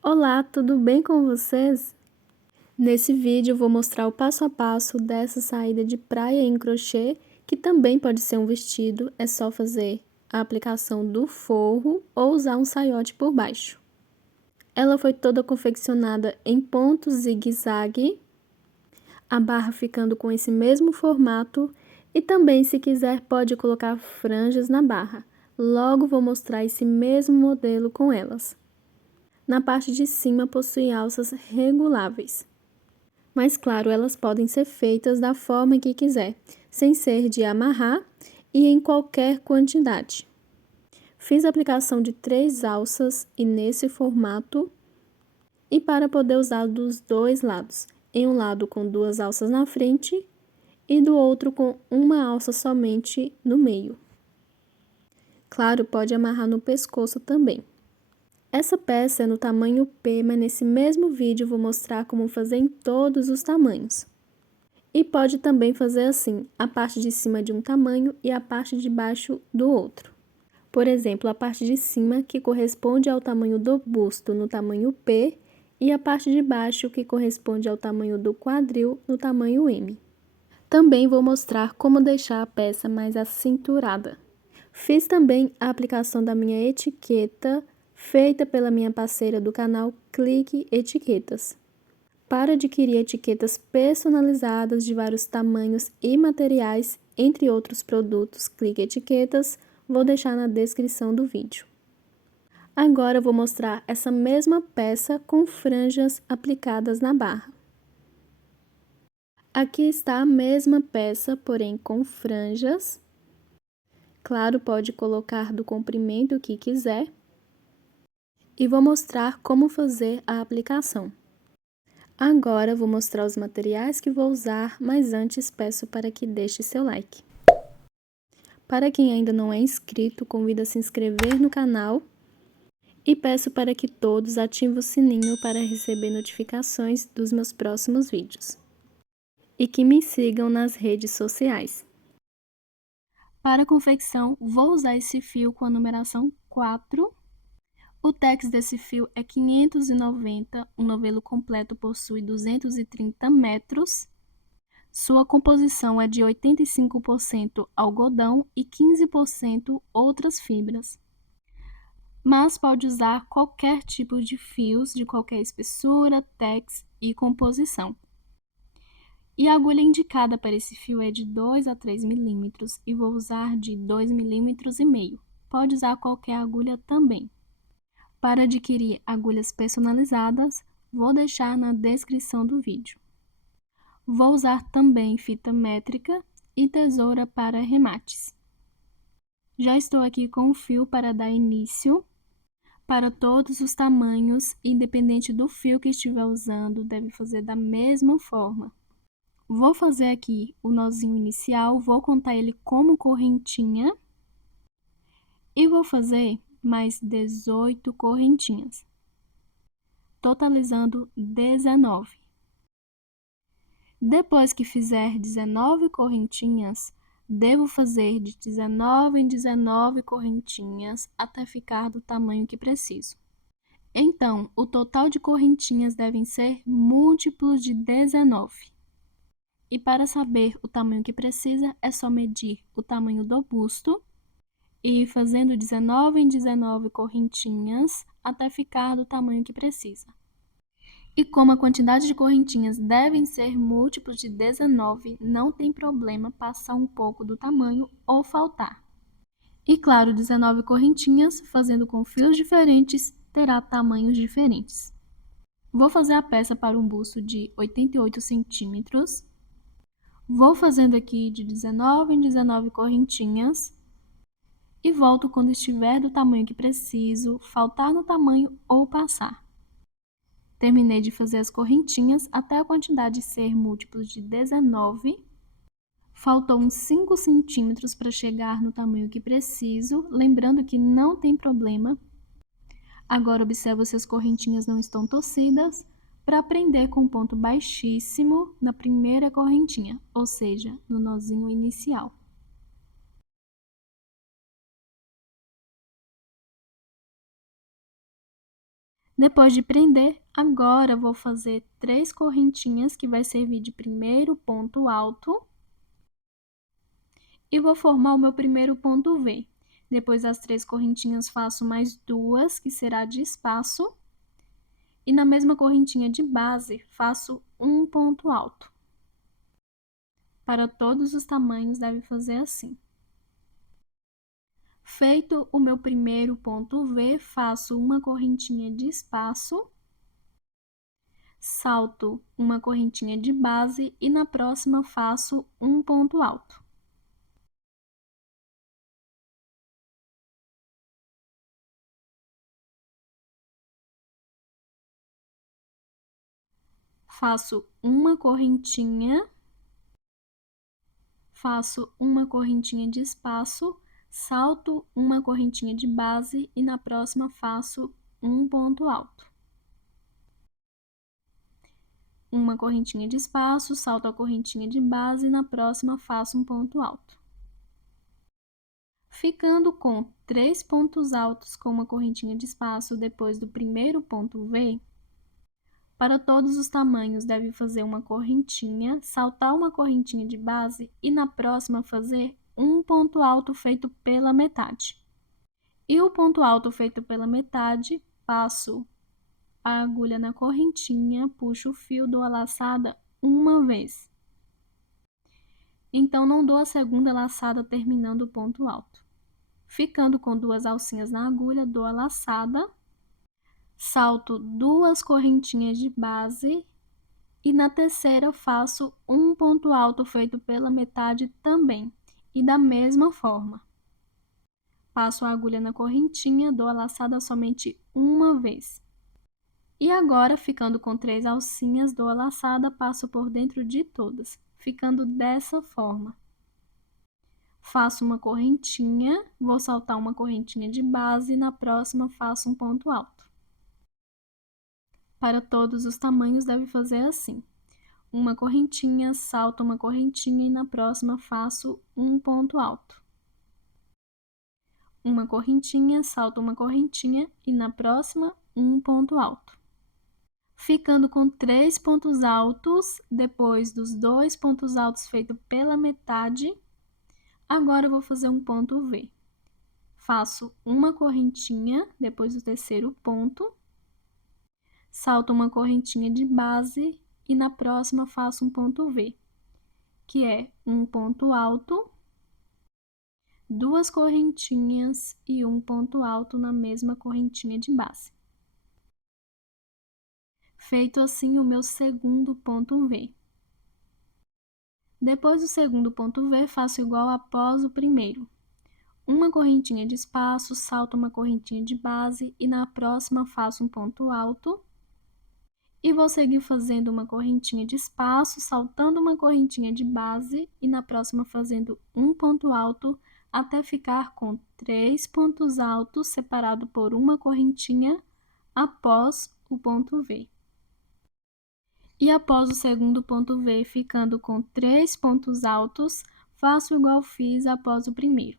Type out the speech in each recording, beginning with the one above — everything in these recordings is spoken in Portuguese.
Olá, tudo bem com vocês? Nesse vídeo eu vou mostrar o passo a passo dessa saída de praia em crochê, que também pode ser um vestido, é só fazer a aplicação do forro ou usar um saiote por baixo. Ela foi toda confeccionada em ponto zigue-zague, a barra ficando com esse mesmo formato e também, se quiser, pode colocar franjas na barra. Logo vou mostrar esse mesmo modelo com elas. Na parte de cima possui alças reguláveis. Mas claro, elas podem ser feitas da forma que quiser, sem ser de amarrar e em qualquer quantidade. Fiz a aplicação de 3 alças e nesse formato, e para poder usar dos dois lados, em um lado com 2 alças na frente e do outro com uma alça somente no meio. Claro, pode amarrar no pescoço também. Essa peça é no tamanho P, mas nesse mesmo vídeo eu vou mostrar como fazer em todos os tamanhos. E pode também fazer assim, a parte de cima de um tamanho e a parte de baixo do outro. Por exemplo, a parte de cima, que corresponde ao tamanho do busto no tamanho P, e a parte de baixo, que corresponde ao tamanho do quadril no tamanho M. Também vou mostrar como deixar a peça mais acinturada. Fiz também a aplicação da minha etiqueta, feita pela minha parceira do canal Clique Etiquetas. Para adquirir etiquetas personalizadas de vários tamanhos e materiais, entre outros produtos Clique Etiquetas, vou deixar na descrição do vídeo. Agora vou mostrar essa mesma peça com franjas aplicadas na barra. Aqui está a mesma peça, porém com franjas. Claro, pode colocar do comprimento que quiser. E vou mostrar como fazer a aplicação. Agora vou mostrar os materiais que vou usar, mas antes peço para que deixe seu like. Para quem ainda não é inscrito, convido a se inscrever no canal e peço para que todos ativem o sininho para receber notificações dos meus próximos vídeos. E que me sigam nas redes sociais. Para a confecção, vou usar esse fio com a numeração 4. O tex desse fio é 590, o novelo completo possui 230 metros. Sua composição é de 85% algodão e 15% outras fibras. Mas pode usar qualquer tipo de fios, de qualquer espessura, tex e composição. E a agulha indicada para esse fio é de 2 a 3 milímetros e vou usar de 2,5 milímetros. Pode usar qualquer agulha também. Para adquirir agulhas personalizadas, vou deixar na descrição do vídeo. Vou usar também fita métrica e tesoura para remates. Já estou aqui com o fio para dar início. Para todos os tamanhos, independente do fio que estiver usando, deve fazer da mesma forma. Vou fazer aqui o nozinho inicial, vou contar ele como correntinha e vou fazer mais 18 correntinhas, totalizando 19. Depois que fizer 19 correntinhas, devo fazer de 19 em 19 correntinhas até ficar do tamanho que preciso. Então, o total de correntinhas devem ser múltiplos de 19. E para saber o tamanho que precisa, é só medir o tamanho do busto e ir fazendo 19 em 19 correntinhas até ficar do tamanho que precisa. E como a quantidade de correntinhas devem ser múltiplos de 19, não tem problema passar um pouco do tamanho ou faltar. E claro, 19 correntinhas, fazendo com fios diferentes, terá tamanhos diferentes. Vou fazer a peça para um busto de 88 centímetros. Vou fazendo aqui de 19 em 19 correntinhas. E volto quando estiver do tamanho que preciso, faltar no tamanho ou passar. Terminei de fazer as correntinhas até a quantidade ser múltiplos de 19. Faltou uns 5 centímetros para chegar no tamanho que preciso, lembrando que não tem problema. Agora observa se as correntinhas não estão torcidas, para prender com ponto baixíssimo na primeira correntinha, ou seja, no nozinho inicial. Depois de prender, agora vou fazer 3 correntinhas que vai servir de primeiro ponto alto e vou formar o meu primeiro ponto V. Depois das 3 correntinhas, faço mais 2, que será de espaço, e na mesma correntinha de base, faço um ponto alto. Para todos os tamanhos, deve fazer assim. Feito o meu primeiro ponto V, faço uma correntinha de espaço, salto uma correntinha de base e na próxima faço um ponto alto. Faço uma correntinha de espaço, salto uma correntinha de base e na próxima faço um ponto alto. Uma correntinha de espaço, salto a correntinha de base e na próxima faço um ponto alto. Ficando com 3 pontos altos com uma correntinha de espaço depois do primeiro ponto V, para todos os tamanhos, deve fazer uma correntinha, saltar uma correntinha de base e na próxima fazer um ponto alto feito pela metade. E o ponto alto feito pela metade, passo a agulha na correntinha, puxo o fio, dou a laçada uma vez. Então, não dou a segunda laçada terminando o ponto alto. Ficando com 2 alcinhas na agulha, dou a laçada, salto 2 correntinhas de base e na terceira faço um ponto alto feito pela metade também, e da mesma forma. Passo a agulha na correntinha, dou a laçada somente uma vez. E agora, ficando com 3 alcinhas, dou a laçada, passo por dentro de todas, ficando dessa forma. Faço uma correntinha, vou saltar uma correntinha de base e na próxima faço um ponto alto. Para todos os tamanhos, deve fazer assim. Uma correntinha, salto uma correntinha e na próxima faço um ponto alto. Uma correntinha, salto uma correntinha e na próxima um ponto alto. Ficando com 3 pontos altos, depois dos 2 pontos altos feitos pela metade, agora eu vou fazer um ponto V. Faço uma correntinha, depois do terceiro ponto, salto uma correntinha de base e na próxima faço um ponto V, que é um ponto alto, 2 correntinhas e um ponto alto na mesma correntinha de base. Feito assim o meu segundo ponto V. Depois do segundo ponto V, faço igual após o primeiro. Uma correntinha de espaço, salto uma correntinha de base e na próxima faço um ponto alto. E vou seguir fazendo uma correntinha de espaço, saltando uma correntinha de base e na próxima fazendo um ponto alto até ficar com 3 pontos altos separado por uma correntinha após o ponto V. E após o segundo ponto V, ficando com 3 pontos altos, faço igual fiz após o primeiro.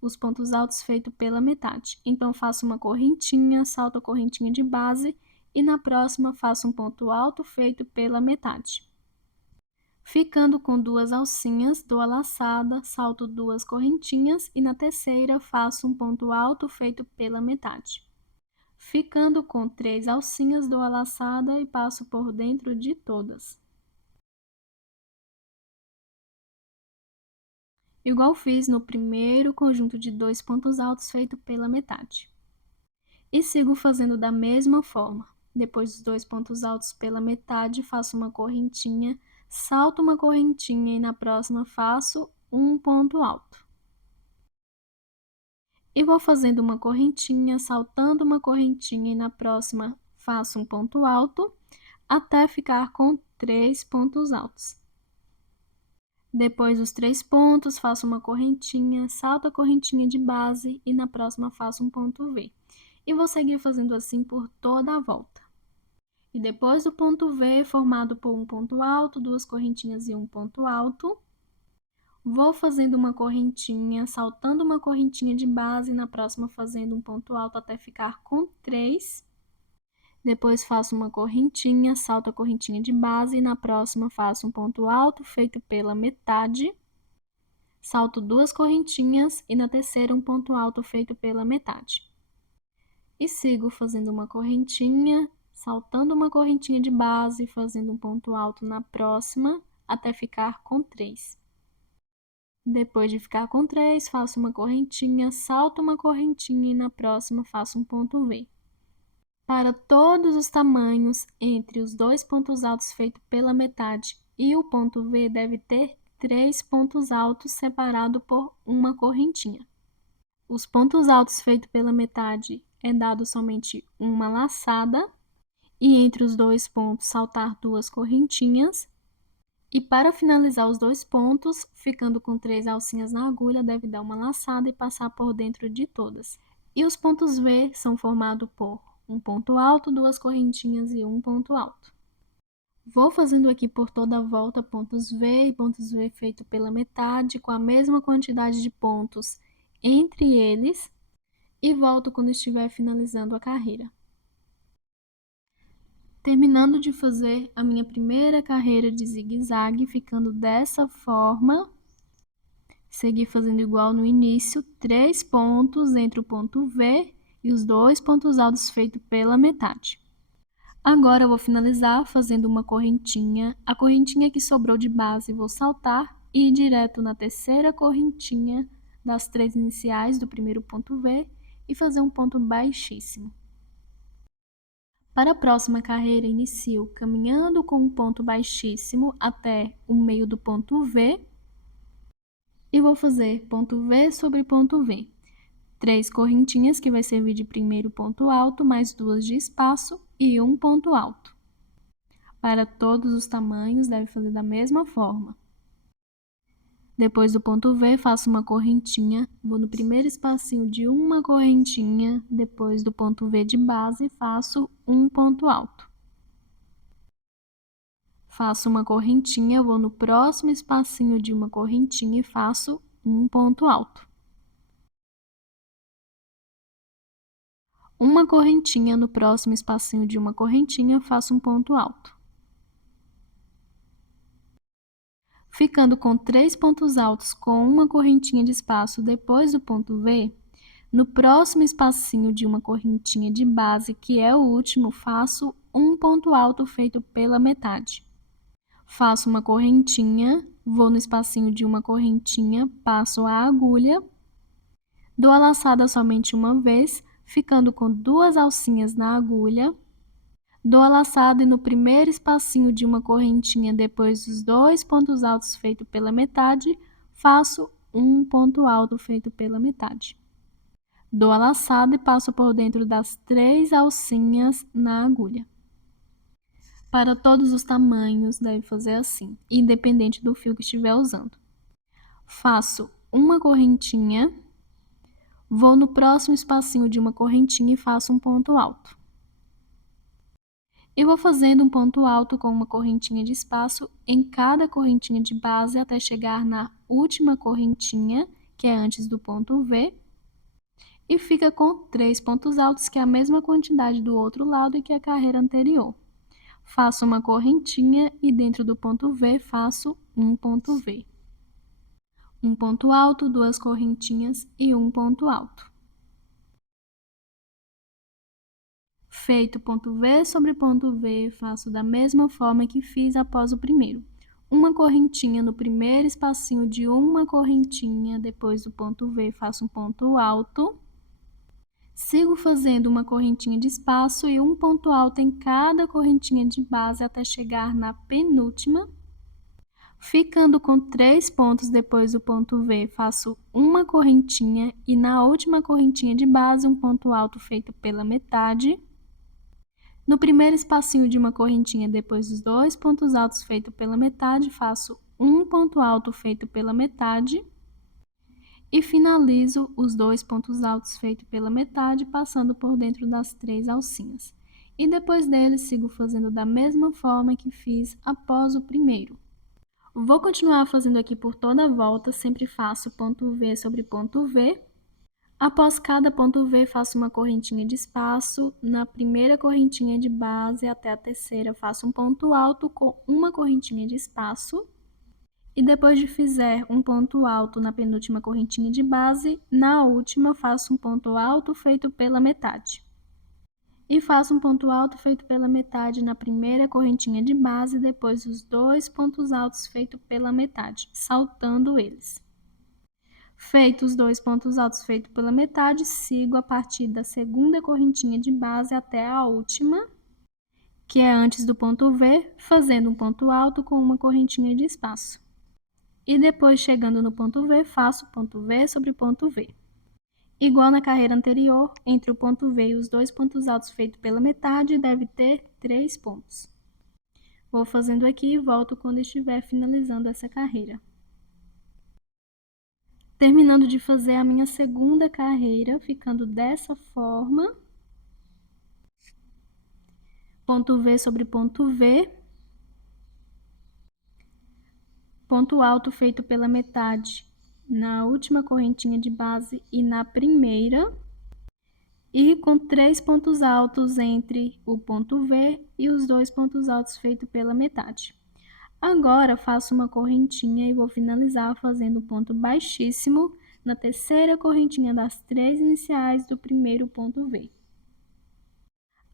Os pontos altos feitos pela metade. Então, faço uma correntinha, salto a correntinha de base e na próxima faço um ponto alto feito pela metade. Ficando com 2 alcinhas, dou a laçada, salto 2 correntinhas e na terceira faço um ponto alto feito pela metade. Ficando com 3 alcinhas, dou a laçada e passo por dentro de todas. Igual fiz no primeiro conjunto de 2 pontos altos feito pela metade. E sigo fazendo da mesma forma. Depois dos 2 pontos altos pela metade, faço uma correntinha, salto uma correntinha e na próxima faço um ponto alto. E vou fazendo uma correntinha, saltando uma correntinha e na próxima faço um ponto alto, até ficar com 3 pontos altos. Depois dos 3 pontos, faço uma correntinha, salto a correntinha de base e na próxima faço um ponto V. E vou seguir fazendo assim por toda a volta. E depois do ponto V, formado por um ponto alto, 2 correntinhas e um ponto alto, vou fazendo uma correntinha, saltando uma correntinha de base e na próxima fazendo um ponto alto até ficar com 3. Depois faço uma correntinha, salto a correntinha de base e na próxima faço um ponto alto feito pela metade, salto 2 correntinhas e na terceira um ponto alto feito pela metade. E sigo fazendo uma correntinha, saltando uma correntinha de base, fazendo um ponto alto na próxima, até ficar com 3. Depois de ficar com 3, faço uma correntinha, salto uma correntinha e na próxima faço um ponto V. Para todos os tamanhos, entre os 2 pontos altos feitos pela metade e o ponto V deve ter 3 pontos altos separados por uma correntinha. Os pontos altos feitos pela metade é dado somente uma laçada e entre os 2 pontos saltar 2 correntinhas. E para finalizar os 2 pontos, ficando com 3 alcinhas na agulha, deve dar uma laçada e passar por dentro de todas. E os pontos V são formados por um ponto alto, 2 correntinhas e um ponto alto. Vou fazendo aqui por toda a volta pontos V e pontos V feito pela metade, com a mesma quantidade de pontos entre eles, e volto quando estiver finalizando a carreira. Terminando de fazer a minha primeira carreira de zigue-zague, ficando dessa forma, segui fazendo igual no início, 3 pontos entre o ponto V e os 2 pontos altos feitos pela metade. Agora eu vou finalizar fazendo uma correntinha. A correntinha que sobrou de base vou saltar e ir direto na terceira correntinha das 3 iniciais do primeiro ponto V e fazer um ponto baixíssimo. Para a próxima carreira, inicio caminhando com um ponto baixíssimo até o meio do ponto V e vou fazer ponto V sobre ponto V. 3 correntinhas, que vai servir de primeiro ponto alto, mais 2 de espaço e um ponto alto. Para todos os tamanhos, deve fazer da mesma forma. Depois do ponto V, faço uma correntinha, vou no primeiro espacinho de uma correntinha, depois do ponto V de base, faço um ponto alto. Faço uma correntinha, vou no próximo espacinho de uma correntinha e faço um ponto alto. Uma correntinha, no próximo espacinho de uma correntinha, faço um ponto alto. Ficando com 3 pontos altos com uma correntinha de espaço depois do ponto V, no próximo espacinho de uma correntinha de base, que é o último, faço um ponto alto feito pela metade. Faço uma correntinha, vou no espacinho de uma correntinha, passo a agulha, dou a laçada somente uma vez, ficando com 2 alcinhas na agulha, dou a laçada e no primeiro espacinho de uma correntinha, depois dos 2 pontos altos feito pela metade, faço um ponto alto feito pela metade. Dou a laçada e passo por dentro das 3 alcinhas na agulha. Para todos os tamanhos, deve fazer assim, independente do fio que estiver usando. Faço uma correntinha, vou no próximo espacinho de uma correntinha e faço um ponto alto. E vou fazendo um ponto alto com uma correntinha de espaço em cada correntinha de base até chegar na última correntinha, que é antes do ponto V, e fica com 3 pontos altos, que é a mesma quantidade do outro lado e que a carreira anterior. Faço uma correntinha e dentro do ponto V faço um ponto V. Um ponto alto, 2 correntinhas e um ponto alto. Feito ponto V sobre ponto V, faço da mesma forma que fiz após o primeiro. Uma correntinha no primeiro espacinho de uma correntinha, depois do ponto V faço um ponto alto. Sigo fazendo uma correntinha de espaço e um ponto alto em cada correntinha de base até chegar na penúltima. Ficando com 3 pontos depois do ponto V, faço uma correntinha e na última correntinha de base um ponto alto feito pela metade. No primeiro espacinho de uma correntinha depois dos 2 pontos altos feito pela metade, faço um ponto alto feito pela metade e finalizo os 2 pontos altos feito pela metade, passando por dentro das 3 alcinhas. E depois deles, sigo fazendo da mesma forma que fiz após o primeiro. Vou continuar fazendo aqui por toda a volta, sempre faço ponto V sobre ponto V, Após cada ponto V, faço uma correntinha de espaço. Na primeira correntinha de base até a terceira, faço um ponto alto com uma correntinha de espaço. E depois de fizer um ponto alto na penúltima correntinha de base, na última faço um ponto alto feito pela metade. E faço um ponto alto feito pela metade na primeira correntinha de base, depois os 2 pontos altos feitos pela metade, saltando eles. Feitos os 2 pontos altos feitos pela metade, sigo a partir da segunda correntinha de base até a última, que é antes do ponto V, fazendo um ponto alto com uma correntinha de espaço. E depois, chegando no ponto V, faço ponto V sobre ponto V. Igual na carreira anterior, entre o ponto V e os 2 pontos altos feitos pela metade, deve ter 3 pontos. Vou fazendo aqui e volto quando estiver finalizando essa carreira. Terminando de fazer a minha segunda carreira, ficando dessa forma. Ponto V sobre ponto V. Ponto alto feito pela metade na última correntinha de base e na primeira. E com 3 pontos altos entre o ponto V e os 2 pontos altos feitos pela metade. Agora, faço uma correntinha e vou finalizar fazendo um ponto baixíssimo na terceira correntinha das 3 iniciais do primeiro ponto V.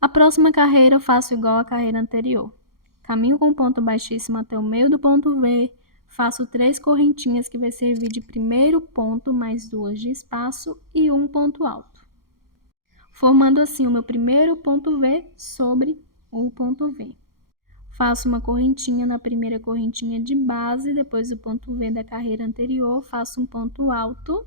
A próxima carreira eu faço igual à carreira anterior. Caminho com ponto baixíssimo até o meio do ponto V, faço 3 correntinhas que vai servir de primeiro ponto mais 2 de espaço e um ponto alto, formando assim o meu primeiro ponto V sobre o ponto V. Faço uma correntinha na primeira correntinha de base, depois do ponto V da carreira anterior, faço um ponto alto.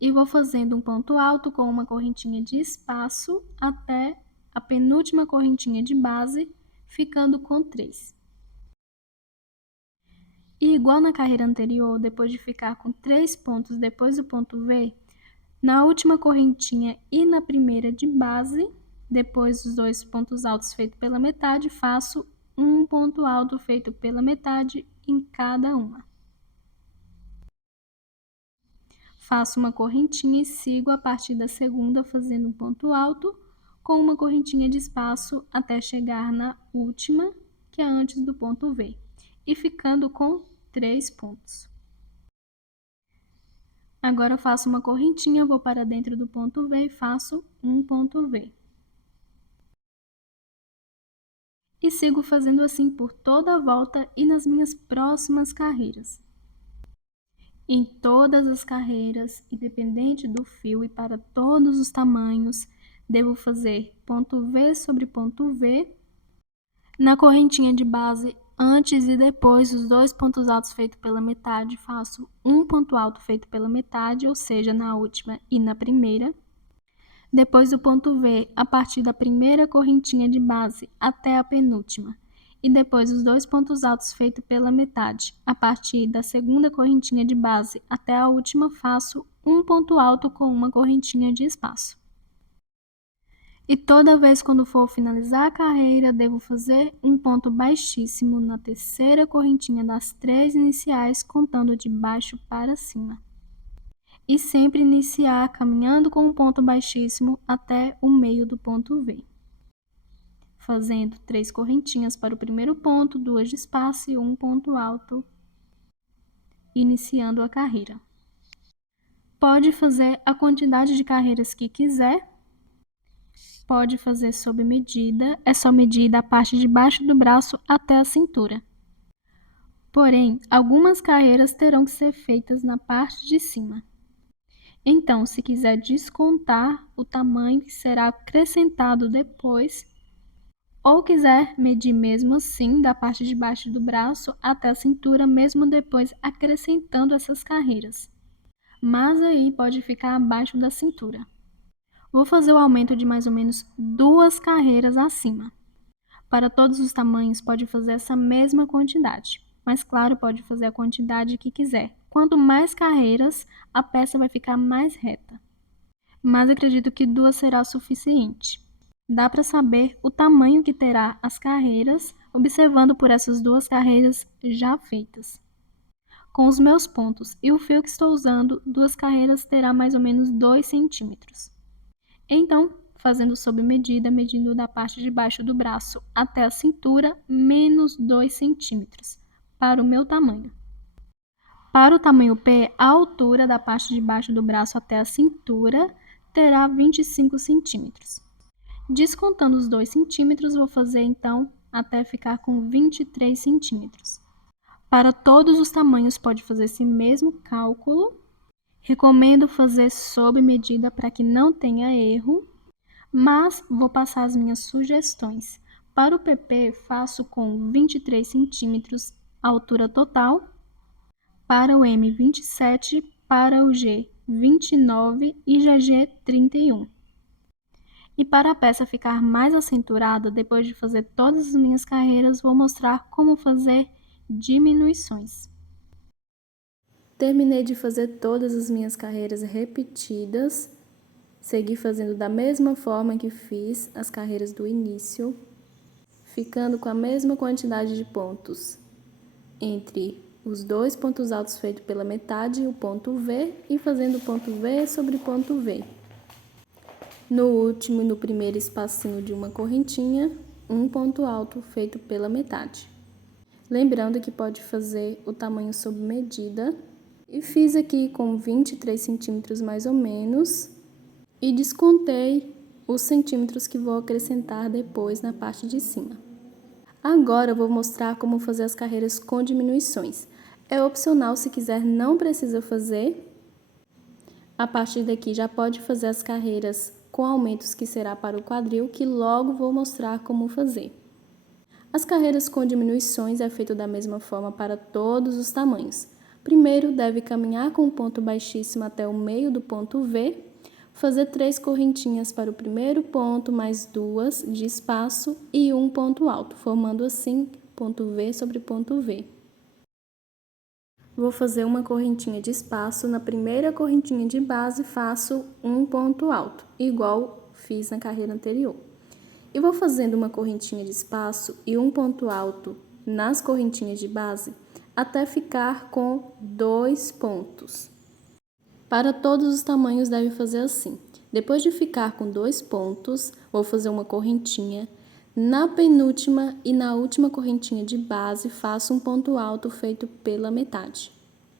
E vou fazendo um ponto alto com uma correntinha de espaço até a penúltima correntinha de base, ficando com 3. E igual na carreira anterior, depois de ficar com 3 pontos depois do ponto V, na última correntinha e na primeira de base, depois dos 2 pontos altos feitos pela metade, faço um ponto alto feito pela metade em cada uma. Faço uma correntinha e sigo a partir da segunda fazendo um ponto alto com uma correntinha de espaço até chegar na última, que é antes do ponto V, e ficando com 3 pontos. Agora eu faço uma correntinha, vou para dentro do ponto V e faço um ponto V. E sigo fazendo assim por toda a volta e nas minhas próximas carreiras. Em todas as carreiras, independente do fio e para todos os tamanhos, devo fazer ponto V sobre ponto V. Na correntinha de base, antes e depois dos 2 pontos altos feitos pela metade, faço um ponto alto feito pela metade, ou seja, na última e na primeira. Depois do ponto V, a partir da primeira correntinha de base até a penúltima. E depois os 2 pontos altos feitos pela metade. A partir da segunda correntinha de base até a última, faço um ponto alto com uma correntinha de espaço. E toda vez quando for finalizar a carreira, devo fazer um ponto baixíssimo na terceira correntinha das 3 iniciais, contando de baixo para cima. E sempre iniciar caminhando com um ponto baixíssimo até o meio do ponto V. Fazendo 3 correntinhas para o primeiro ponto, 2 de espaço e um ponto alto, iniciando a carreira. Pode fazer a quantidade de carreiras que quiser. Pode fazer sob medida, é só medir da parte de baixo do braço até a cintura. Porém, algumas carreiras terão que ser feitas na parte de cima. Então, se quiser descontar o tamanho que será acrescentado depois, ou quiser medir mesmo assim da parte de baixo do braço até a cintura, mesmo depois acrescentando essas carreiras. Mas aí pode ficar abaixo da cintura. Vou fazer o aumento de mais ou menos 2 carreiras acima. Para todos os tamanhos pode fazer essa mesma quantidade, mas claro, pode fazer a quantidade que quiser. Quanto mais carreiras, a peça vai ficar mais reta. Mas acredito que 2 será suficiente. Dá para saber o tamanho que terá as carreiras, observando por essas 2 carreiras já feitas. com os meus pontos e o fio que estou usando, 2 carreiras terá mais ou menos 2 centímetros. Então, fazendo sob medida, medindo da parte de baixo do braço até a cintura, menos 2 centímetros, para o meu tamanho. Para o tamanho P, a altura da parte de baixo do braço até a cintura terá 25 centímetros. Descontando os 2 centímetros, vou fazer então até ficar com 23 centímetros. Para todos os tamanhos pode fazer esse mesmo cálculo. Recomendo fazer sob medida para que não tenha erro, mas vou passar as minhas sugestões. Para o PP, faço com 23 centímetros a altura total, para o M 27, para o G 29 e GG 31. E para a peça ficar mais acinturada, depois de fazer todas as minhas carreiras, vou mostrar como fazer diminuições. Terminei de fazer todas as minhas carreiras repetidas, segui fazendo da mesma forma que fiz as carreiras do início, ficando com a mesma quantidade de pontos entre os 2 pontos altos feitos pela metade e o ponto V, e fazendo ponto V sobre ponto V. No último e no primeiro espacinho de uma correntinha, um ponto alto feito pela metade. Lembrando que pode fazer o tamanho sob medida. E fiz aqui com 23 centímetros mais ou menos. E descontei os centímetros que vou acrescentar depois na parte de cima. Agora eu vou mostrar como fazer as carreiras com diminuições. É opcional, se quiser não precisa fazer. A partir daqui já pode fazer as carreiras com aumentos que será para o quadril, que logo vou mostrar como fazer. As carreiras com diminuições é feito da mesma forma para todos os tamanhos. Primeiro, deve caminhar com o ponto baixíssimo até o meio do ponto V, fazer 3 correntinhas para o primeiro ponto, mais 2 de espaço e um ponto alto, formando assim ponto V sobre ponto V. Vou fazer uma correntinha de espaço, na primeira correntinha de base faço um ponto alto, igual fiz na carreira anterior. E vou fazendo uma correntinha de espaço e um ponto alto nas correntinhas de base até ficar com 2 pontos. Para todos os tamanhos deve fazer assim. Depois de ficar com 2 pontos, vou fazer uma correntinha. Na penúltima e na última correntinha de base, faço um ponto alto feito pela metade.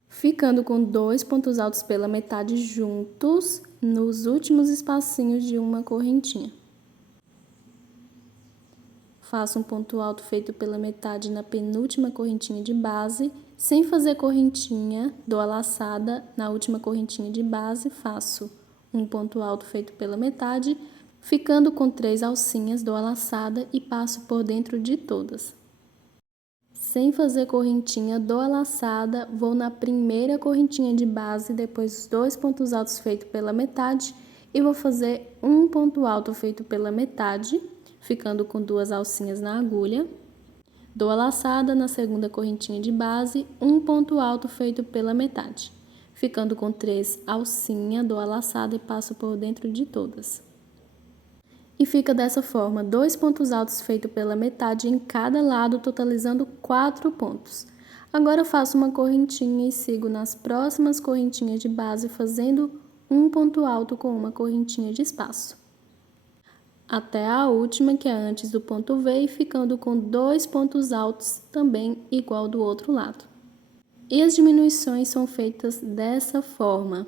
Ficando com 2 pontos altos pela metade juntos nos últimos espacinhos de uma correntinha. Faço um ponto alto feito pela metade na penúltima correntinha de base, sem fazer correntinha, dou a laçada na última correntinha de base, faço um ponto alto feito pela metade, ficando com 3 alcinhas, dou a laçada e passo por dentro de todas. Sem fazer correntinha, dou a laçada, vou na primeira correntinha de base, depois os 2 pontos altos feitos pela metade e vou fazer um ponto alto feito pela metade, ficando com 2 alcinhas na agulha. Dou a laçada na segunda correntinha de base, um ponto alto feito pela metade. Ficando com 3 alcinhas, dou a laçada e passo por dentro de todas. E fica dessa forma, 2 pontos altos feitos pela metade em cada lado, totalizando 4 pontos. Agora eu faço uma correntinha e sigo nas próximas correntinhas de base, fazendo um ponto alto com uma correntinha de espaço. Até a última, que é antes do ponto V, e ficando com 2 pontos altos, também igual do outro lado. E as diminuições são feitas dessa forma.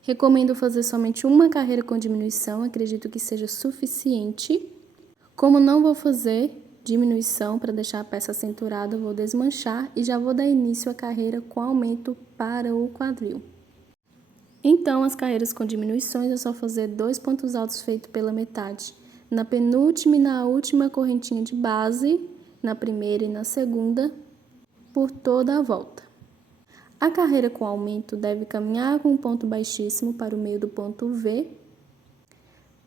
Recomendo fazer somente uma carreira com diminuição, acredito que seja suficiente. Como não vou fazer diminuição para deixar a peça cinturada, vou desmanchar e já vou dar início à carreira com aumento para o quadril. Então, as carreiras com diminuições é só fazer 2 pontos altos feitos pela metade na penúltima e na última correntinha de base, na primeira e na segunda, por toda a volta. A carreira com aumento deve caminhar com um ponto baixíssimo para o meio do ponto V.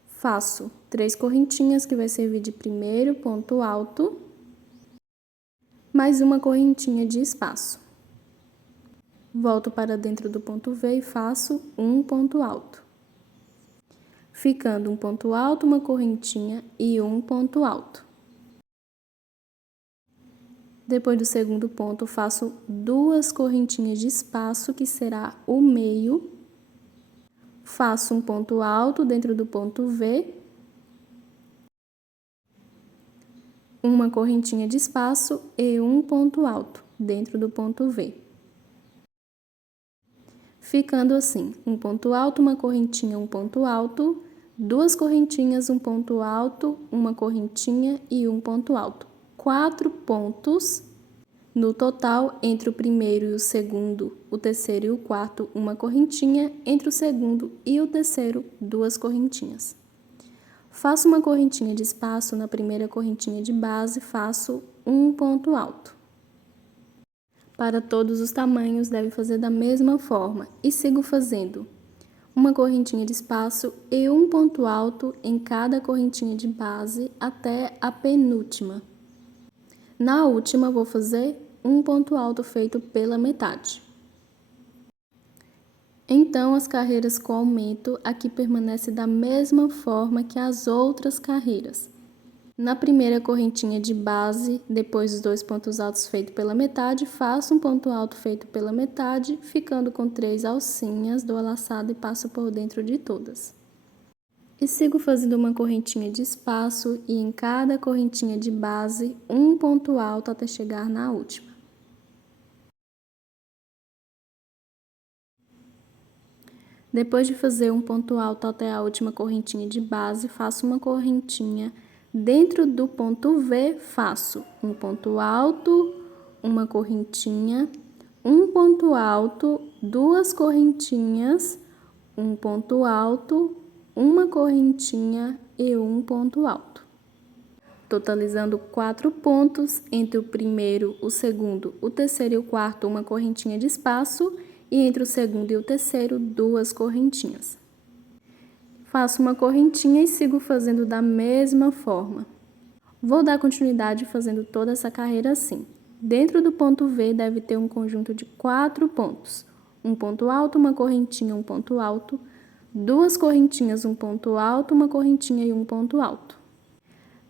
Faço 3 correntinhas, que vai servir de primeiro ponto alto, mais uma correntinha de espaço. Volto para dentro do ponto V e faço um ponto alto. Ficando um ponto alto, uma correntinha e um ponto alto. Depois do segundo ponto, faço 2 correntinhas de espaço, que será o meio. Faço um ponto alto dentro do ponto V. Uma correntinha de espaço e um ponto alto dentro do ponto V. Ficando assim, um ponto alto, uma correntinha, um ponto alto, 2 correntinhas, um ponto alto, uma correntinha e um ponto alto. 4 pontos no total, entre o primeiro e o segundo, o terceiro e o quarto, uma correntinha, entre o segundo e o terceiro, 2 correntinhas. Faço uma correntinha de espaço na primeira correntinha de base, faço um ponto alto. Para todos os tamanhos, deve fazer da mesma forma e sigo fazendo uma correntinha de espaço e um ponto alto em cada correntinha de base até a penúltima. Na última, vou fazer um ponto alto feito pela metade. Então, as carreiras com aumento aqui permanecem da mesma forma que as outras carreiras. Na primeira correntinha de base, depois dos 2 pontos altos feitos pela metade, faço um ponto alto feito pela metade, ficando com 3 alcinhas, dou a laçada e passo por dentro de todas. E sigo fazendo uma correntinha de espaço e em cada correntinha de base, um ponto alto até chegar na última. Depois de fazer um ponto alto até a última correntinha de base, faço uma correntinha. Dentro do ponto V, faço um ponto alto, uma correntinha, um ponto alto, 2 correntinhas, um ponto alto, uma correntinha e um ponto alto. Totalizando 4 pontos, entre o primeiro, o segundo, o terceiro e o quarto, uma correntinha de espaço, e entre o segundo e o terceiro, 2 correntinhas. Faço uma correntinha e sigo fazendo da mesma forma. Vou dar continuidade fazendo toda essa carreira assim. Dentro do ponto V deve ter um conjunto de 4 pontos. Um ponto alto, uma correntinha, um ponto alto, 2 correntinhas, um ponto alto, uma correntinha e um ponto alto.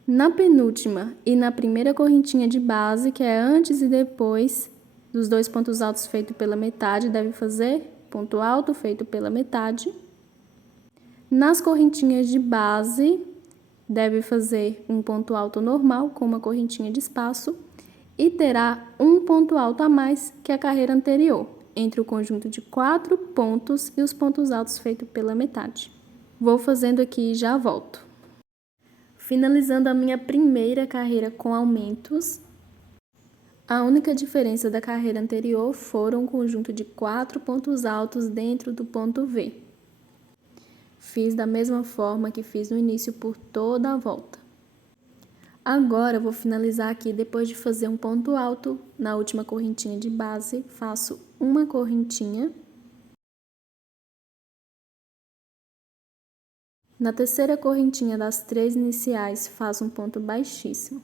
Na penúltima e na primeira correntinha de base, que é antes e depois dos 2 pontos altos feitos pela metade, deve fazer ponto alto feito pela metade. Nas correntinhas de base, deve fazer um ponto alto normal com uma correntinha de espaço e terá um ponto alto a mais que a carreira anterior, entre o conjunto de 4 pontos e os pontos altos feitos pela metade. Vou fazendo aqui e já volto. Finalizando a minha primeira carreira com aumentos, a única diferença da carreira anterior foram um conjunto de 4 pontos altos dentro do ponto V. Fiz da mesma forma que fiz no início por toda a volta. Agora, vou finalizar aqui depois de fazer um ponto alto na última correntinha de base, faço uma correntinha. Na terceira correntinha das 3 iniciais, faço um ponto baixíssimo.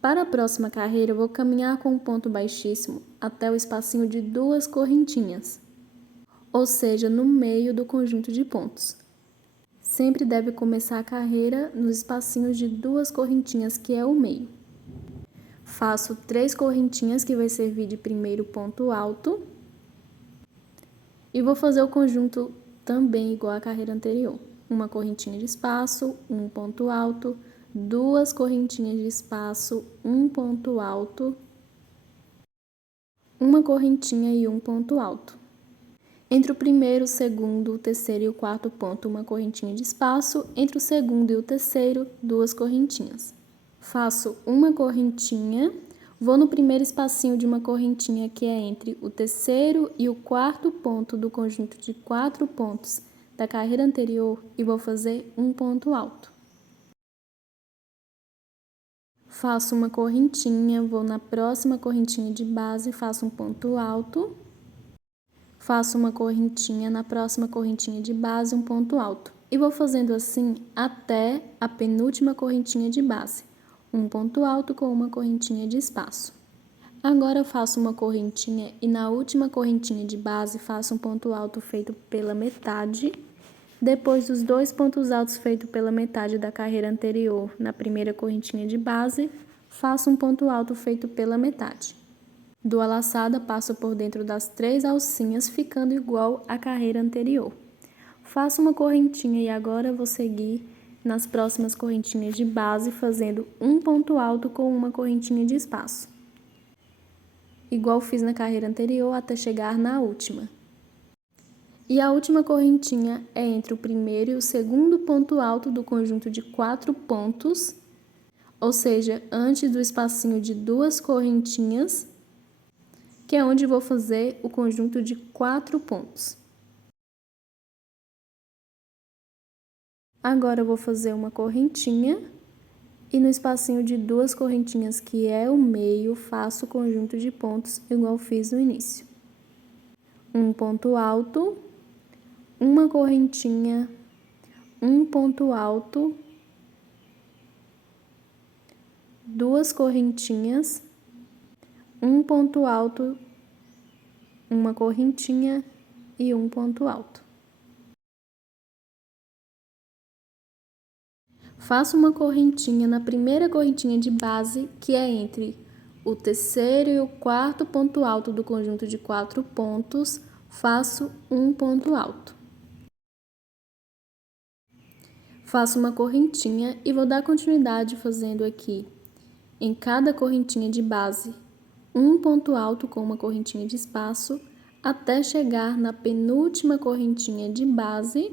Para a próxima carreira, eu vou caminhar com um ponto baixíssimo até o espacinho de 2 correntinhas, ou seja, no meio do conjunto de pontos. Sempre deve começar a carreira nos espacinhos de 2 correntinhas, que é o meio. Faço 3 correntinhas, que vai servir de primeiro ponto alto. E vou fazer o conjunto também igual à carreira anterior. Uma correntinha de espaço, um ponto alto, 2 correntinhas de espaço, um ponto alto, uma correntinha e um ponto alto. Entre o primeiro, o segundo, o terceiro e o quarto ponto, uma correntinha de espaço, entre o segundo e o terceiro, 2 correntinhas. Faço uma correntinha, vou no primeiro espacinho de uma correntinha que é entre o terceiro e o quarto ponto do conjunto de 4 pontos da carreira anterior e vou fazer um ponto alto. Faço uma correntinha, vou na próxima correntinha de base, faço um ponto alto. Faço uma correntinha, na próxima correntinha de base, um ponto alto. E vou fazendo assim até a penúltima correntinha de base. Um ponto alto com uma correntinha de espaço. Agora eu faço uma correntinha e na última correntinha de base faço um ponto alto feito pela metade. Depois dos 2 pontos altos feitos pela metade da carreira anterior, na primeira correntinha de base, faço um ponto alto feito pela metade. Dou a laçada, passo por dentro das 3 alcinhas, ficando igual à carreira anterior. Faço uma correntinha e agora vou seguir nas próximas correntinhas de base, fazendo um ponto alto com uma correntinha de espaço. Igual fiz na carreira anterior até chegar na última. E a última correntinha é entre o primeiro e o segundo ponto alto do conjunto de 4 pontos, ou seja, antes do espacinho de 2 correntinhas, que é onde vou fazer o conjunto de 4 pontos. Agora eu vou fazer uma correntinha e no espacinho de 2 correntinhas, que é o meio, faço o conjunto de pontos igual fiz no início. Um ponto alto, uma correntinha, um ponto alto, 2 correntinhas, um ponto alto, uma correntinha e um ponto alto. Faço uma correntinha na primeira correntinha de base, que é entre o terceiro e o quarto ponto alto do conjunto de 4 pontos, faço um ponto alto. Faço uma correntinha e vou dar continuidade fazendo aqui, em cada correntinha de base, um ponto alto com uma correntinha de espaço, até chegar na penúltima correntinha de base,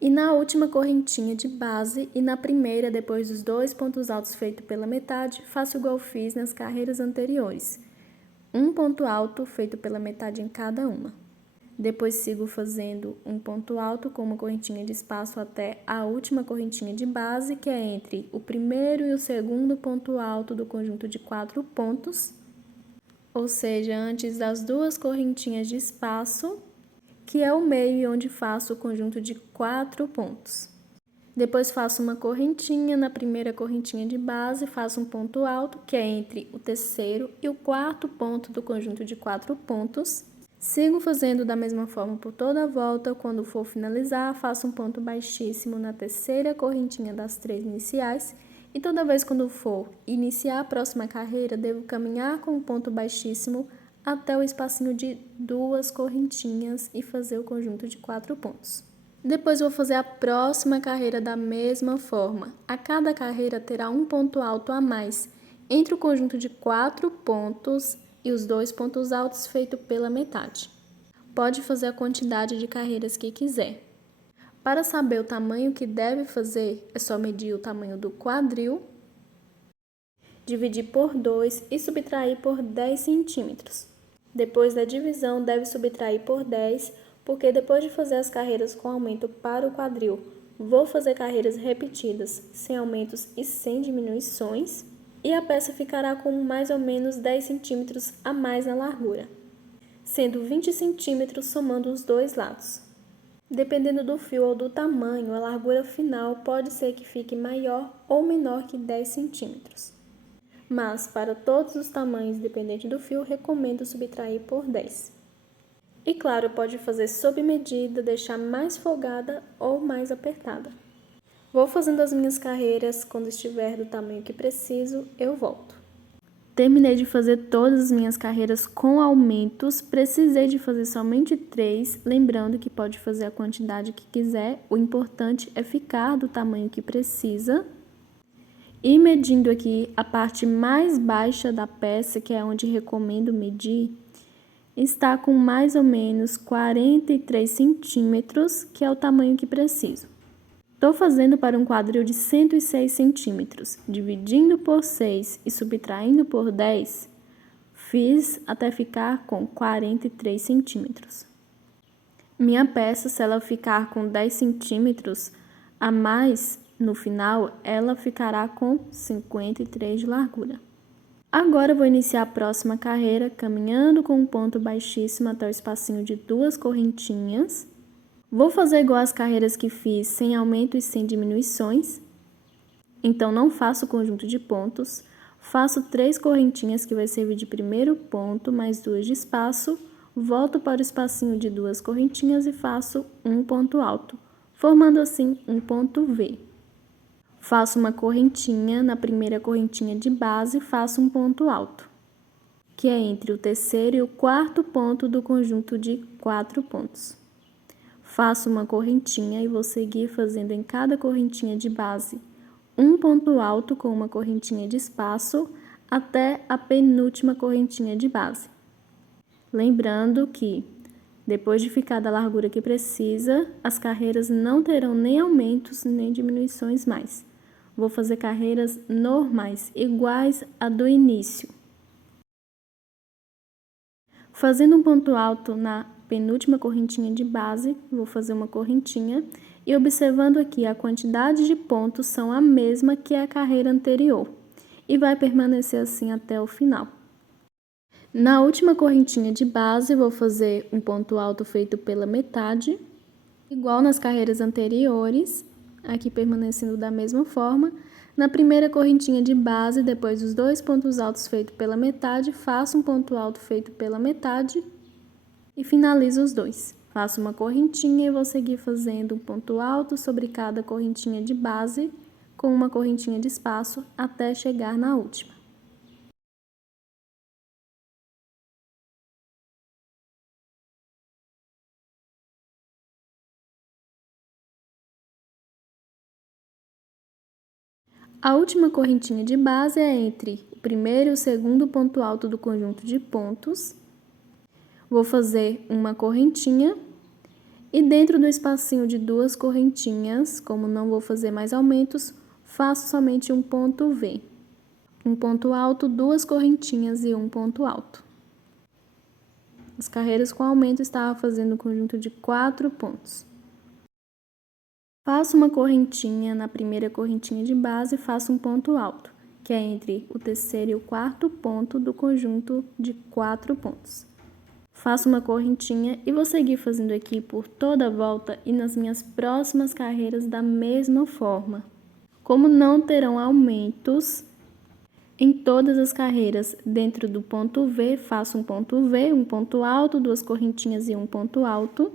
e na última correntinha de base e na primeira, depois dos 2 pontos altos feitos pela metade, faço igual fiz nas carreiras anteriores. Um ponto alto feito pela metade em cada uma. Depois sigo fazendo um ponto alto com uma correntinha de espaço até a última correntinha de base, que é entre o primeiro e o segundo ponto alto do conjunto de 4 pontos, ou seja, antes das 2 correntinhas de espaço, que é o meio onde faço o conjunto de 4 pontos. Depois faço uma correntinha na primeira correntinha de base, faço um ponto alto, que é entre o terceiro e o quarto ponto do conjunto de 4 pontos. Sigo fazendo da mesma forma por toda a volta. Quando for finalizar, faço um ponto baixíssimo na terceira correntinha das 3 iniciais. E toda vez quando for iniciar a próxima carreira, devo caminhar com um ponto baixíssimo até o espacinho de 2 correntinhas e fazer o conjunto de 4 pontos. Depois vou fazer a próxima carreira da mesma forma. A cada carreira terá um ponto alto a mais entre o conjunto de 4 pontos e os 2 pontos altos feito pela metade. Pode fazer a quantidade de carreiras que quiser. Para saber o tamanho que deve fazer, é só medir o tamanho do quadril, dividir por 2 e subtrair por 10 centímetros. Depois da divisão, deve subtrair por 10, porque depois de fazer as carreiras com aumento para o quadril, vou fazer carreiras repetidas, sem aumentos e sem diminuições, e a peça ficará com mais ou menos 10 centímetros a mais na largura, sendo 20 centímetros somando os dois lados. Dependendo do fio ou do tamanho, a largura final pode ser que fique maior ou menor que 10 centímetros. Mas, para todos os tamanhos, dependente do fio, recomendo subtrair por 10. E claro, pode fazer sob medida, deixar mais folgada ou mais apertada. Vou fazendo as minhas carreiras, quando estiver do tamanho que preciso, eu volto. Terminei de fazer todas as minhas carreiras com aumentos, precisei de fazer somente 3, lembrando que pode fazer a quantidade que quiser, o importante é ficar do tamanho que precisa. E medindo aqui a parte mais baixa da peça, que é onde recomendo medir, está com mais ou menos 43 centímetros, que é o tamanho que preciso. Estou fazendo para um quadril de 106 centímetros, dividindo por 6 e subtraindo por 10, fiz até ficar com 43 centímetros. Minha peça, se ela ficar com 10 centímetros a mais, no final, ela ficará com 53 de largura. Agora, vou iniciar a próxima carreira, caminhando com um ponto baixíssimo até o espacinho de 2 correntinhas. Vou fazer igual as carreiras que fiz, sem aumento e sem diminuições. Então, não faço conjunto de pontos. Faço 3 correntinhas, que vai servir de primeiro ponto, mais 2 de espaço. Volto para o espacinho de 2 correntinhas e faço um ponto alto, formando assim um ponto V. Faço uma correntinha, na primeira correntinha de base, faço um ponto alto, que é entre o terceiro e o quarto ponto do conjunto de 4 pontos. Faço uma correntinha e vou seguir fazendo em cada correntinha de base um ponto alto com uma correntinha de espaço até a penúltima correntinha de base. Lembrando que, depois de ficar da largura que precisa, as carreiras não terão nem aumentos nem diminuições mais. Vou fazer carreiras normais, iguais à do início. Fazendo um ponto alto na penúltima correntinha de base, vou fazer uma correntinha e observando aqui a quantidade de pontos são a mesma que a carreira anterior e vai permanecer assim até o final. Na última correntinha de base, vou fazer um ponto alto feito pela metade, igual nas carreiras anteriores, aqui permanecendo da mesma forma. Na primeira correntinha de base, depois dos 2 pontos altos feitos pela metade, faço um ponto alto feito pela metade e finalizo os dois. Faço uma correntinha e vou seguir fazendo um ponto alto sobre cada correntinha de base com uma correntinha de espaço até chegar na última. A última correntinha de base é entre o primeiro e o segundo ponto alto do conjunto de pontos. Vou fazer uma correntinha e dentro do espacinho de 2 correntinhas, como não vou fazer mais aumentos, faço somente um ponto V. Um ponto alto, 2 correntinhas e um ponto alto. As carreiras com aumento estava fazendo um conjunto de 4 pontos. Faço uma correntinha na primeira correntinha de base e faço um ponto alto, que é entre o terceiro e o quarto ponto do conjunto de 4 pontos. Faço uma correntinha e vou seguir fazendo aqui por toda a volta e nas minhas próximas carreiras da mesma forma. Como não terão aumentos em todas as carreiras dentro do ponto V, faço um ponto V, um ponto alto, 2 correntinhas e um ponto alto.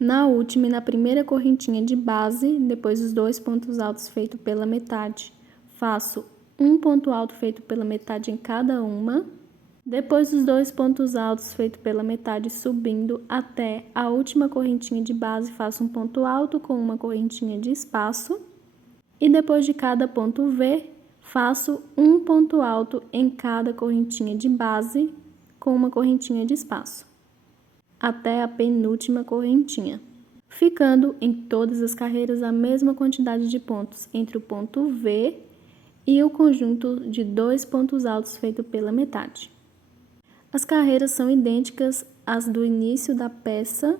Na última e na primeira correntinha de base, depois dos 2 pontos altos feitos pela metade, faço um ponto alto feito pela metade em cada uma. Depois dos 2 pontos altos feitos pela metade subindo até a última correntinha de base, faço um ponto alto com uma correntinha de espaço. E depois de cada ponto V, faço um ponto alto em cada correntinha de base com uma correntinha de espaço, até a penúltima correntinha, ficando em todas as carreiras a mesma quantidade de pontos entre o ponto V e o conjunto de 2 pontos altos feito pela metade. As carreiras são idênticas às do início da peça,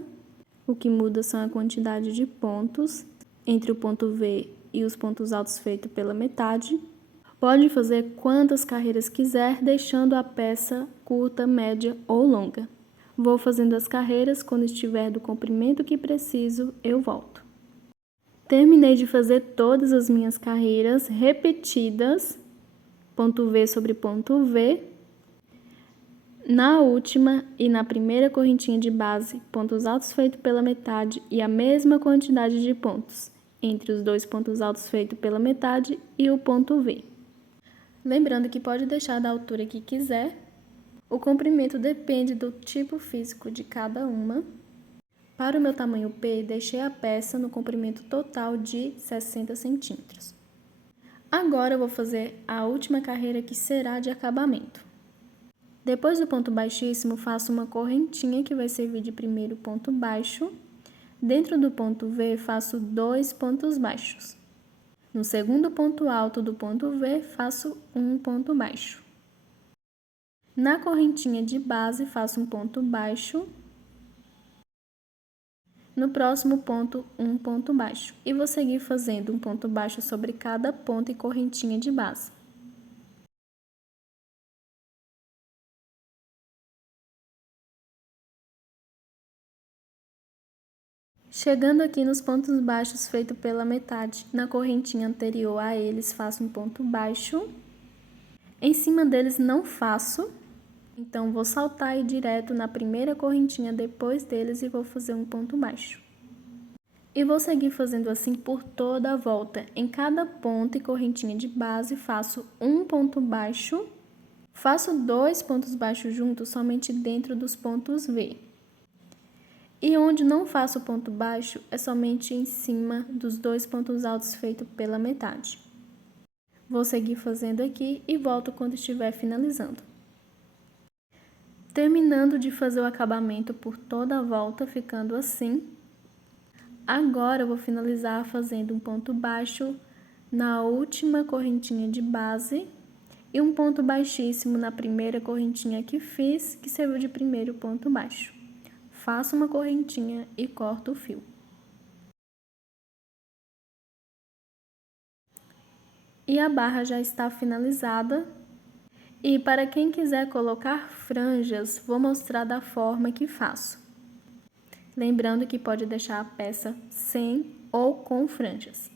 o que muda são a quantidade de pontos entre o ponto V e os pontos altos feito pela metade. Pode fazer quantas carreiras quiser, deixando a peça curta, média ou longa. Vou fazendo as carreiras, quando estiver do comprimento que preciso, eu volto. Terminei de fazer todas as minhas carreiras repetidas, ponto V sobre ponto V. Na última e na primeira correntinha de base, pontos altos feitos pela metade e a mesma quantidade de pontos entre os 2 pontos altos feitos pela metade e o ponto V. Lembrando que pode deixar da altura que quiser. O comprimento depende do tipo físico de cada uma. Para o meu tamanho P, deixei a peça no comprimento total de 60 centímetros. Agora eu vou fazer a última carreira, que será de acabamento. Depois do ponto baixíssimo, faço uma correntinha que vai servir de primeiro ponto baixo. Dentro do ponto V, faço 2 pontos baixos. No segundo ponto alto do ponto V, faço um ponto baixo. Na correntinha de base, faço um ponto baixo. No próximo ponto, um ponto baixo. E vou seguir fazendo um ponto baixo sobre cada ponto e correntinha de base. Chegando aqui nos pontos baixos feitos pela metade, na correntinha anterior a eles, faço um ponto baixo. Em cima deles não faço, então vou saltar e ir direto na primeira correntinha depois deles e vou fazer um ponto baixo. E vou seguir fazendo assim por toda a volta. Em cada ponto e correntinha de base, faço um ponto baixo, faço 2 pontos baixos juntos somente dentro dos pontos V. E onde não faço ponto baixo, é somente em cima dos 2 pontos altos feitos pela metade. Vou seguir fazendo aqui e volto quando estiver finalizando. Terminando de fazer o acabamento por toda a volta, ficando assim. Agora, eu vou finalizar fazendo um ponto baixo na última correntinha de base e um ponto baixíssimo na primeira correntinha que fiz, que serviu de primeiro ponto baixo. Faço uma correntinha e corto o fio. E a barra já está finalizada. E para quem quiser colocar franjas, vou mostrar da forma que faço. Lembrando que pode deixar a peça sem ou com franjas.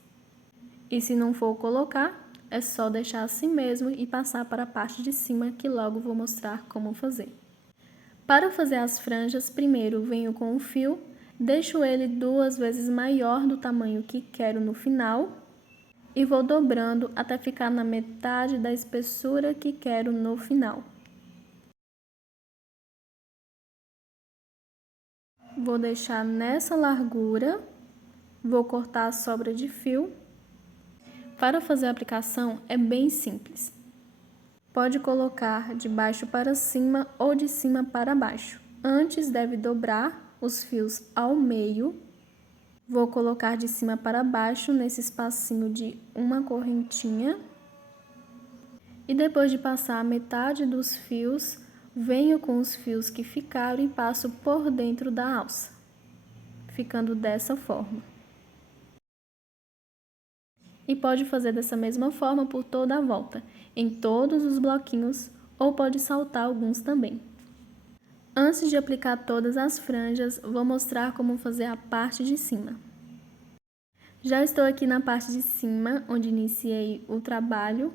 E se não for colocar, é só deixar assim mesmo e passar para a parte de cima, que logo vou mostrar como fazer. Para fazer as franjas, primeiro venho com o fio, deixo ele 2 vezes maior do tamanho que quero no final e vou dobrando até ficar na metade da espessura que quero no final. Vou deixar nessa largura, vou cortar a sobra de fio. Para fazer a aplicação é bem simples. Pode colocar de baixo para cima ou de cima para baixo. Antes deve dobrar os fios ao meio. Vou colocar de cima para baixo nesse espacinho de uma correntinha. E depois de passar a metade dos fios, venho com os fios que ficaram e passo por dentro da alça, ficando dessa forma. E pode fazer dessa mesma forma por toda a volta, em todos os bloquinhos, ou pode saltar alguns também. Antes de aplicar todas as franjas, vou mostrar como fazer a parte de cima. Já estou aqui na parte de cima, onde iniciei o trabalho.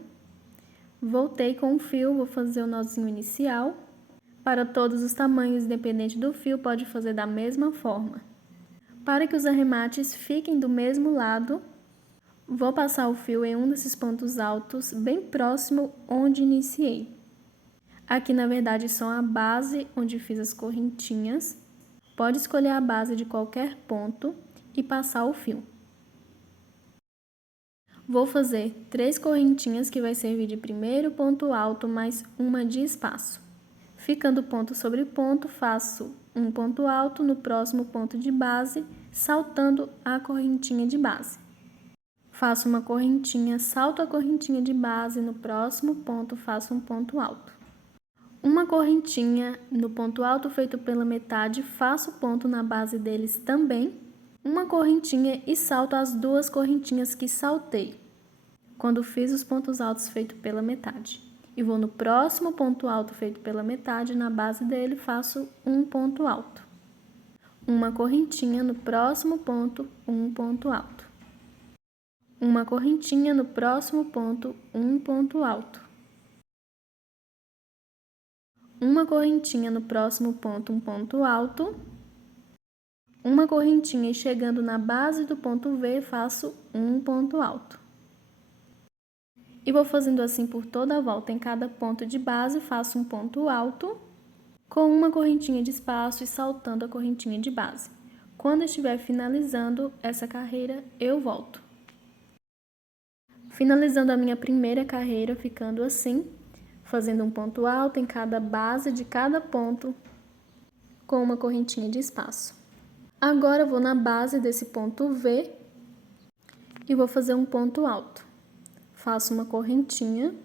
Voltei com o fio, vou fazer o nozinho inicial. Para todos os tamanhos, independente do fio, pode fazer da mesma forma. Para que os arremates fiquem do mesmo lado, vou passar o fio em um desses pontos altos, bem próximo onde iniciei. Aqui, na verdade, são a base onde fiz as correntinhas. Pode escolher a base de qualquer ponto e passar o fio. Vou fazer 3 correntinhas que vai servir de primeiro ponto alto mais uma de espaço. Ficando ponto sobre ponto, faço um ponto alto no próximo ponto de base, saltando a correntinha de base. Faço uma correntinha, salto a correntinha de base, no próximo ponto faço um ponto alto. Uma correntinha no ponto alto feito pela metade, faço ponto na base deles também. Uma correntinha e salto as 2 correntinhas que saltei quando fiz os pontos altos feito pela metade. E vou no próximo ponto alto feito pela metade, na base dele faço um ponto alto. Uma correntinha no próximo ponto, um ponto alto. Uma correntinha no próximo ponto, um ponto alto. Uma correntinha no próximo ponto, um ponto alto. Uma correntinha e chegando na base do ponto V, faço um ponto alto. E vou fazendo assim por toda a volta. Em cada ponto de base, faço um ponto alto, com uma correntinha de espaço e saltando a correntinha de base. Quando estiver finalizando essa carreira, eu volto. Finalizando a minha primeira carreira, ficando assim, fazendo um ponto alto em cada base de cada ponto, com uma correntinha de espaço. Agora, eu vou na base desse ponto V e vou fazer um ponto alto. Faço uma correntinha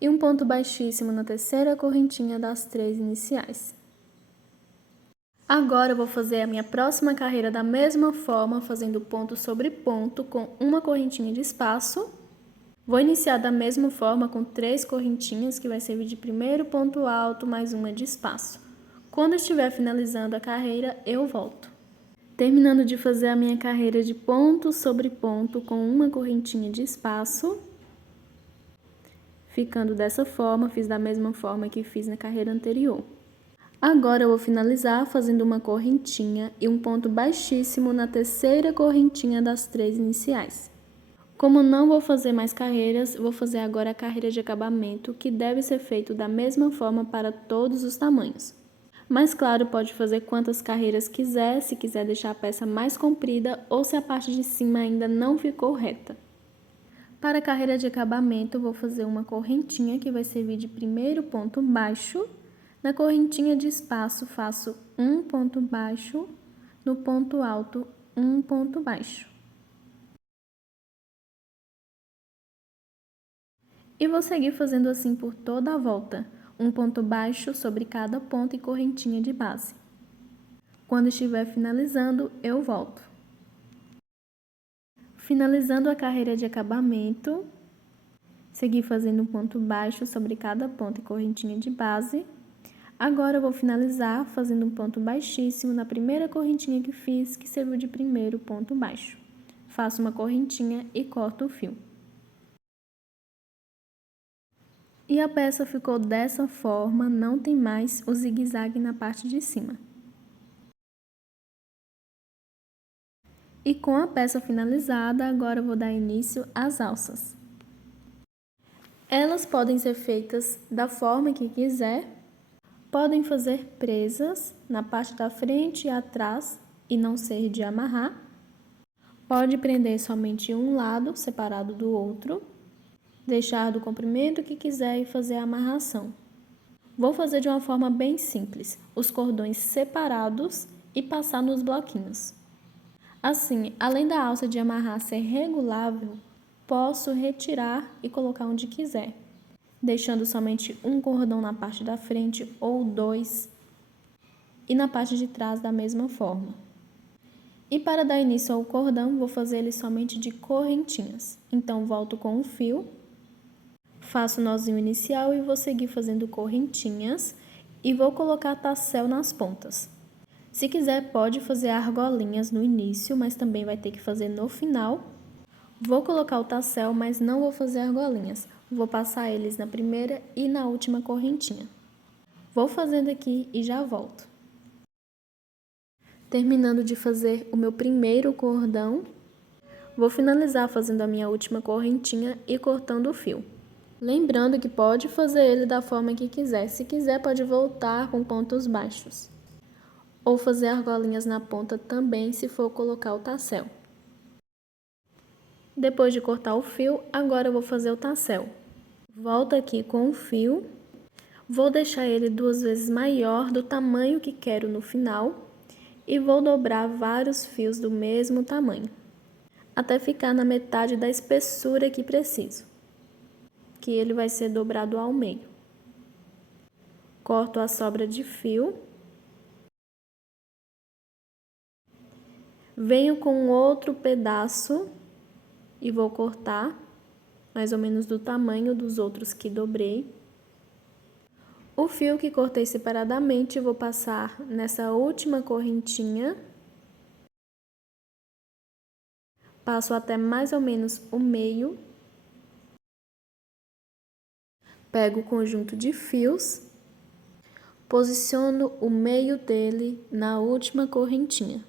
e um ponto baixíssimo na terceira correntinha das 3 iniciais. Agora, eu vou fazer a minha próxima carreira da mesma forma, fazendo ponto sobre ponto com uma correntinha de espaço. Vou iniciar da mesma forma com 3 correntinhas, que vai servir de primeiro ponto alto mais uma de espaço. Quando estiver finalizando a carreira, eu volto. Terminando de fazer a minha carreira de ponto sobre ponto com uma correntinha de espaço. Ficando dessa forma, fiz da mesma forma que fiz na carreira anterior. Agora eu vou finalizar fazendo uma correntinha e um ponto baixíssimo na terceira correntinha das 3 iniciais. Como não vou fazer mais carreiras, vou fazer agora a carreira de acabamento, que deve ser feito da mesma forma para todos os tamanhos. Mas claro, pode fazer quantas carreiras quiser, se quiser deixar a peça mais comprida ou se a parte de cima ainda não ficou reta. Para a carreira de acabamento, vou fazer uma correntinha que vai servir de primeiro ponto baixo. Na correntinha de espaço, faço um ponto baixo, no ponto alto, um ponto baixo. E vou seguir fazendo assim por toda a volta, um ponto baixo sobre cada ponto e correntinha de base. Quando estiver finalizando, eu volto. Finalizando a carreira de acabamento, segui fazendo um ponto baixo sobre cada ponto e correntinha de base. Agora eu vou finalizar fazendo um ponto baixíssimo na primeira correntinha que fiz, que serviu de primeiro ponto baixo. Faço uma correntinha e corto o fio. E a peça ficou dessa forma, não tem mais o zigue-zague na parte de cima. E com a peça finalizada, agora eu vou dar início às alças. Elas podem ser feitas da forma que quiser. Podem fazer presas na parte da frente e atrás e não ser de amarrar. Pode prender somente um lado separado do outro. Deixar do comprimento que quiser e fazer a amarração. Vou fazer de uma forma bem simples, os cordões separados e passar nos bloquinhos. Assim, além da alça de amarrar ser regulável, posso retirar e colocar onde quiser, deixando somente um cordão na parte da frente ou 2 e na parte de trás da mesma forma. E para dar início ao cordão, vou fazer ele somente de correntinhas. Então, volto com o fio, faço o nozinho inicial e vou seguir fazendo correntinhas e vou colocar tassel nas pontas. Se quiser, pode fazer argolinhas no início, mas também vai ter que fazer no final. Vou colocar o tassel, mas não vou fazer argolinhas. Vou passar eles na primeira e na última correntinha. Vou fazendo aqui e já volto. Terminando de fazer o meu primeiro cordão, vou finalizar fazendo a minha última correntinha e cortando o fio. Lembrando que pode fazer ele da forma que quiser. Se quiser, pode voltar com pontos baixos. Ou fazer argolinhas na ponta também, se for colocar o tassel. Depois de cortar o fio, agora eu vou fazer o tassel. Volto aqui com o fio. Vou deixar ele 2 vezes maior do tamanho que quero no final. E vou dobrar vários fios do mesmo tamanho, até ficar na metade da espessura que preciso, que ele vai ser dobrado ao meio. Corto a sobra de fio. Venho com outro pedaço e vou cortar, mais ou menos do tamanho dos outros que dobrei. O fio que cortei separadamente, vou passar nessa última correntinha. Passo até mais ou menos o meio. Pego o conjunto de fios, posiciono o meio dele na última correntinha.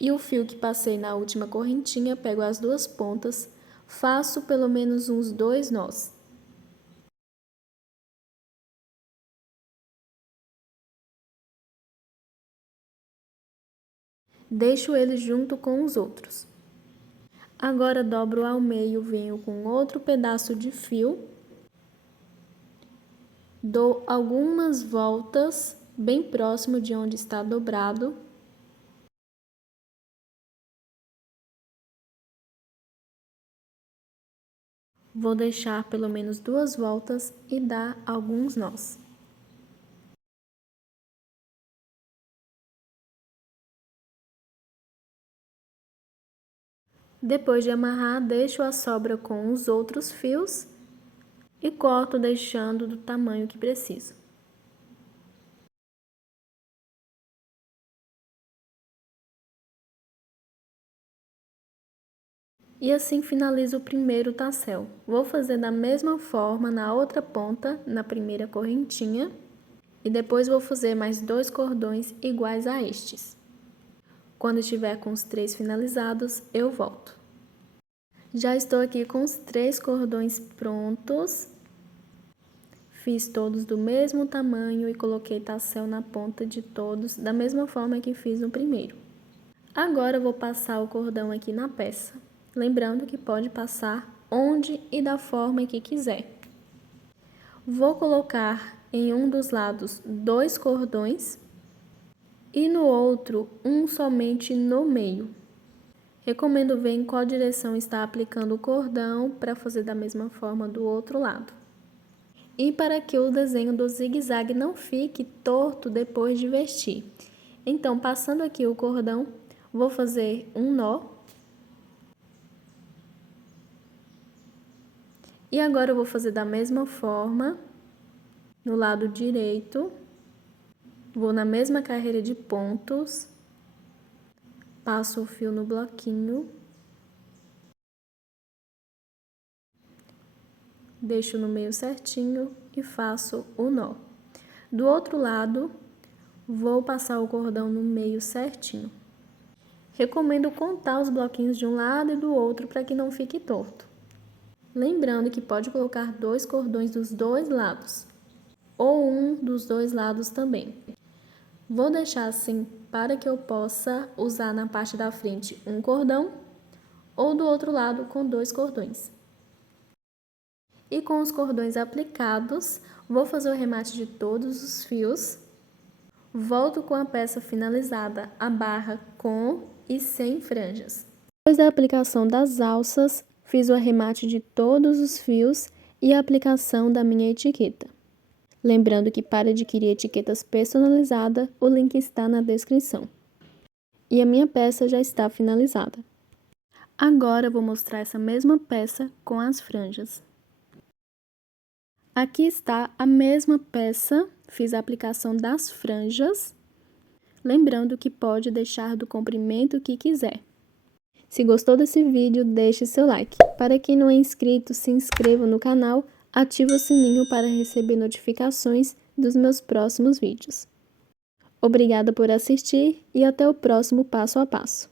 E o fio que passei na última correntinha, pego as 2 pontas, faço pelo menos uns 2 nós. Deixo ele junto com os outros. Agora dobro ao meio, venho com outro pedaço de fio. Dou algumas voltas bem próximo de onde está dobrado. Vou deixar pelo menos 2 voltas e dar alguns nós. Depois de amarrar, deixo a sobra com os outros fios e corto deixando do tamanho que preciso. E assim finalizo o primeiro tassel. Vou fazer da mesma forma na outra ponta, na primeira correntinha, e depois vou fazer mais 2 cordões iguais a estes. Quando estiver com os 3 finalizados, eu volto. Já estou aqui com os 3 cordões prontos. Fiz todos do mesmo tamanho e coloquei tassel na ponta de todos, da mesma forma que fiz no primeiro. Agora eu vou passar o cordão aqui na peça. Lembrando que pode passar onde e da forma que quiser. Vou colocar em um dos lados 2 cordões e no outro um somente no meio. Recomendo ver em qual direção está aplicando o cordão para fazer da mesma forma do outro lado. E para que o desenho do zigue-zague não fique torto depois de vestir. Então, passando aqui o cordão, vou fazer um nó. E agora eu vou fazer da mesma forma no lado direito. Vou na mesma carreira de pontos, passo o fio no bloquinho, deixo no meio certinho e faço o nó. Do outro lado, vou passar o cordão no meio certinho. Recomendo contar os bloquinhos de um lado e do outro para que não fique torto. Lembrando que pode colocar 2 cordões dos 2 lados, ou um dos 2 lados também. Vou deixar assim para que eu possa usar na parte da frente um cordão, ou do outro lado com 2 cordões. E com os cordões aplicados, vou fazer o remate de todos os fios. Volto com a peça finalizada, a barra com e sem franjas. Depois da aplicação das alças, fiz o arremate de todos os fios e a aplicação da minha etiqueta. Lembrando que para adquirir etiquetas personalizadas, o link está na descrição. E a minha peça já está finalizada. Agora eu vou mostrar essa mesma peça com as franjas. Aqui está a mesma peça, fiz a aplicação das franjas. Lembrando que pode deixar do comprimento que quiser. Se gostou desse vídeo, deixe seu like. Para quem não é inscrito, se inscreva no canal, ative o sininho para receber notificações dos meus próximos vídeos. Obrigada por assistir e até o próximo passo a passo.